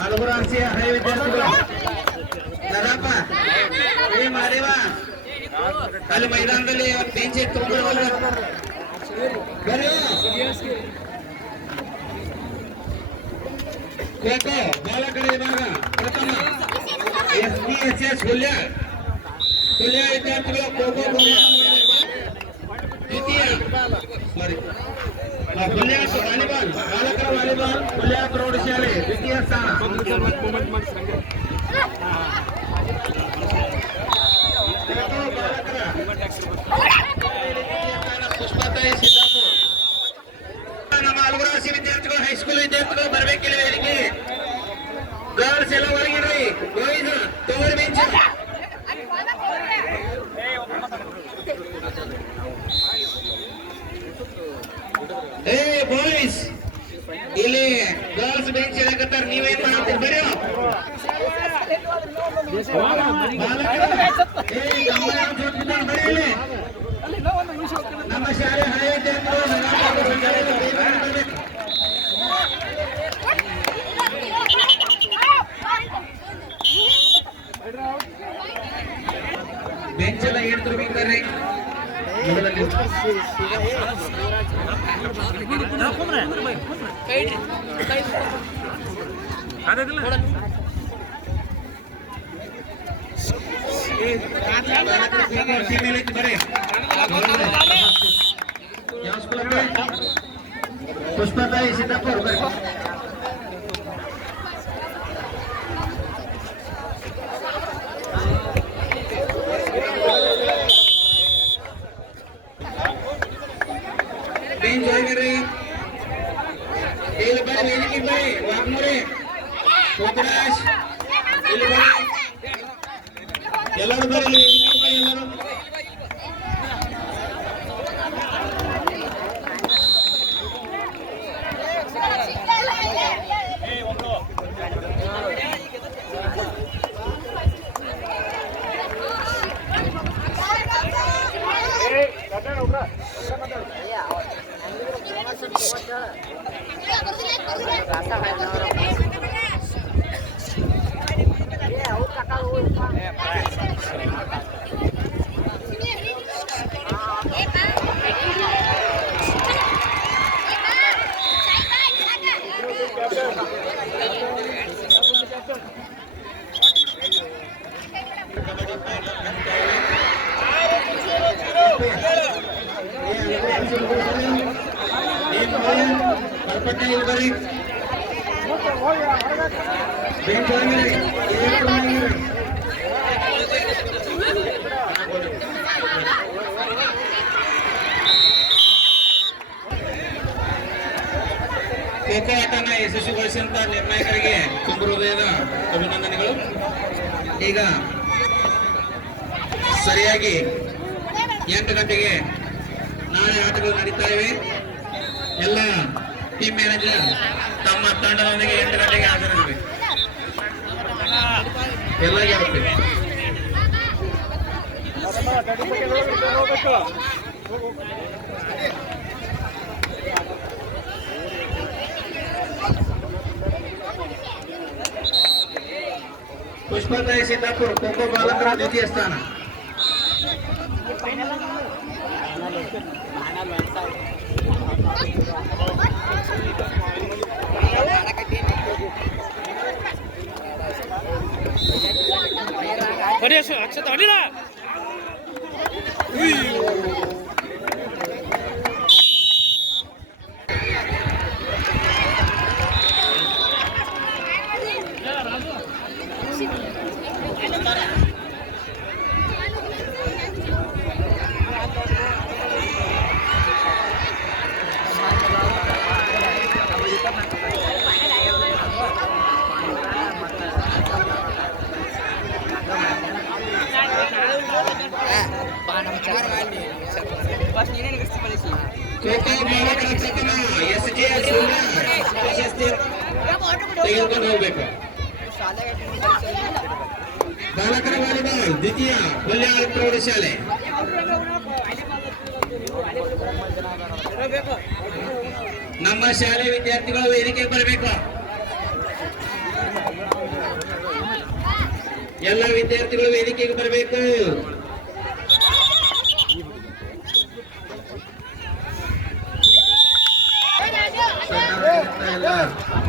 ಹಲವು ರಾಷ್ಟ್ರೀಯ ಹಳೆ ವಿದ್ಯಾರ್ಥಿಗಳು ನರಪ್ಪ ಏ ಮಾದೇವ ಅಲ್ಲಿ ಮೈದಾನದಲ್ಲಿ ಬೆಂಚ್ ತಗೊಂಡ್ಬರವಲ್ಲ ಬರ್ರಿ ಖೋಖೋ ಬಾಲಕರ ವಿಭಾಗ ಪ್ರಥಮ SPSS ಹುಲ್ಯ ವಿದ್ಯಾರ್ಥಿಗಳು ಖೋಖೋ ದ್ವಿತೀಯ ಸಾರಿ ಹುಲ್ಯ ವಾಲಿಬಾಲ್ ಬಾಲಕರ ವಾಲಿಬಾಲ್ ಹುಲ್ಯ ಪ್ರೌಢಶಾಲೆ ದ್ವಿತೀಯ ಸ್ಥಾನ ಪುಷ್ಪತಾಯಿ ಸಿದ್ದಾಪುರ ನಮ್ಮ ಹಲವರಾಶಿ ವಿದ್ಯಾರ್ಥಿಗಳು ಹೈಸ್ಕೂಲ್ ವಿದ್ಯಾರ್ಥಿಗಳು ಬರಬೇಕಿಲ್ಲ ವೇದಿಕೆ ಗರ್ಲ್ಸ್ ಎಲ್ಲ ಹೊರಗಿಡ್ರಿ ಬಾಯ್ಸ್ ತಗೋರಿ ಬೆಂಚ್ ಏ ಬಾಯ್ಸ್ ಇಲ್ಲಿ ಗರ್ಲ್ಸ್ ಬೆಂಚ್ ಇಡಕತ್ತಾರ ನೀವೇನ್ ಮಾಡ್ತೀರಿ ಬರ್ರಿ ನಮ್ಮ ಶಾಲೆ ಹಳೆ ಬೆಂಚ್ ಎಲ್ಲ ಹೇಳ್ತಿರ್ಬೇಕಾರೆ ಪುಷ್ಪತಾಯಿ ಸಿದ್ದಾಪುರ ಬೆಂಚ್ ಹೋಗಿರಿ ಇಲ್ಲಿ ಬರ್ರಿ ವೇದಿಕೆ ಬರ್ರಿ ವಾಗ್ಮೂರಿ ಪುತ್ರಾಜ್ ಇಲ್ಲಿ ಬರ್ರಿ ಎಲ್ಲರೂ ಬರ್ರಿ ಎಲ್ಲರೂ ಖೋಖೋ ಆಟನ ಯಶಸ್ವಿಗೊಳಿಸಿದಂತ ನಿರ್ಣಾಯಕರಿಗೆ ತುಂಬ ಹೃದಯದ ಅಭಿನಂದನೆಗಳು. ಈಗ ಸರಿಯಾಗಿ 8 ಗಂಟೆಗೆ ನಾಳೆ ಆಟಗಳು ನಡೀತಾ ಇವೆ. ಎಲ್ಲ ಟೀಮ್ ಮ್ಯಾನೇಜರ್ ತಮ್ಮ ತಂಡದೊಂದಿಗೆ 8 ಗಂಟೆಗೆ ಹಾಜರಿರಬೇಕು. ಎಲ್ಲ ಪುಷ್ಪತಾಯಿ ಸಿದ್ದಾಪುರ ಖೋಖೋ ಬಾಲಕರ ದ್ವಿತೀಯ ಸ್ಥಾನ. ಅಕ್ಷತ ಅಡಿಲ್ಲ ತೆಗೆದುಕೊಂಡು ಹೋಗ್ಬೇಕು. ಬಾಲಕರ ವಾಲಿಬಾಲ್ ದ್ವಿತೀಯ ಹುಲ್ಯಾಳ ಪ್ರೌಢಶಾಲೆ ನಮ್ಮ ಶಾಲೆ ವಿದ್ಯಾರ್ಥಿಗಳು ವೇದಿಕೆಗೆ ಬರಬೇಕು. ಎಲ್ಲ ವಿದ್ಯಾರ್ಥಿಗಳು ವೇದಿಕೆಗೆ ಬರಬೇಕು. ಎಲ್ಲ